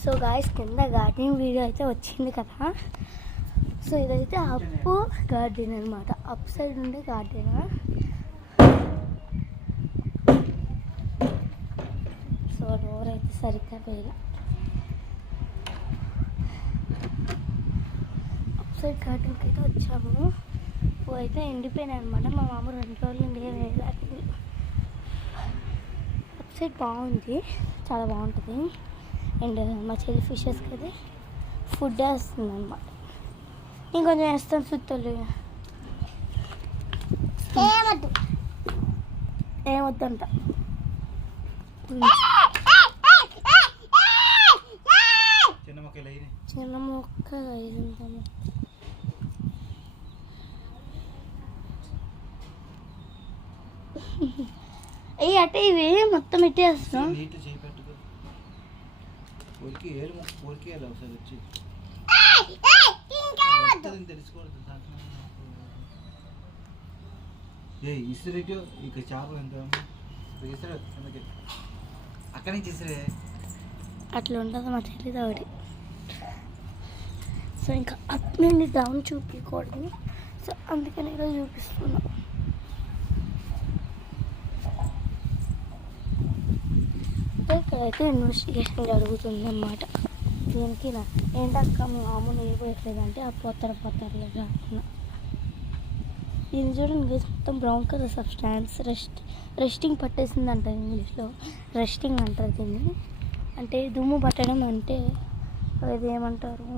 So guys కింద gardening video అయితే వచ్చింది కదా. సో ఇదైతే అప్ గార్డెన్ అనమాట, అప్ సైడ్ ఉండే గార్డెన్. సో డోర్ అయితే సరిగ్గా వేయాలి. అప్ సైడ్ గార్డెన్కి అయితే వచ్చాము. పువ్వు అయితే ఎండిపోయినాయి అనమాట. మా మామ 2 రోజులు ఇండియా వేయలేదు. అప్ సైడ్ బాగుంది, చాలా బాగుంటుంది. అండ్ మా చెల్లి ఫిషెస్కి అయితే ఫుడ్ వేస్తుంది అనమాట. ఇంకొంచెం వేస్తాను సుత్తలు. ఏమొద్దంట. చిన్న మొక్క అయ్యి అటే ఇవి మొత్తం ఇట్టేస్తాం. అట్లా ఉంటుంది మా చెల్లి ఒకటి. సో ఇంకా అట్లని డౌన్ చూపించకూడదు, సో అందుకని ఈరోజు చూపిస్తున్నాం. ఇక్కడైతే ఇన్వెస్టిగేషన్ జరుగుతుంది అన్నమాట. దీనికి ఏంటక్క మీ మామూలు వేయట్లేదంటే ఆ పొత్తరలేదు అంటున్నా. ఇది చూడండి మొత్తం బ్రౌన్ కలర్ సబ్స్టాన్స్ రెస్టింగ్ పట్టేసిందంట. ఇంగ్లీష్లో రెస్టింగ్ అంటారు దీన్ని. అంటే దుమ్ము పట్టడం అంటే అది ఏమంటారు,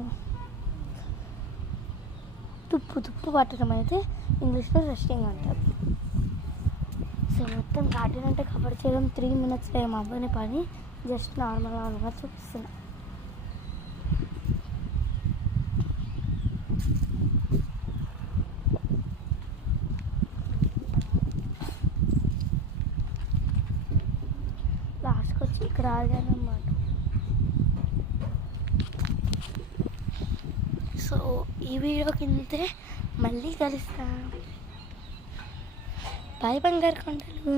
తుప్పు పట్టడం అయితే ఇంగ్లీష్లో రెస్టింగ్ అంటారు. సో మొత్తం గార్డెన్ అంటే కవర్ చేయడం 3 minutes ఏం అవ్వని పని, జస్ట్ నార్మల్గా చూపిస్తున్నా. లాస్ట్కి వచ్చి ఇక్కడ ఆగానమాట. సో ఈ వీడియో కిందే మళ్ళీ కలుస్తా. బాయ్ బంగారు కొండలు.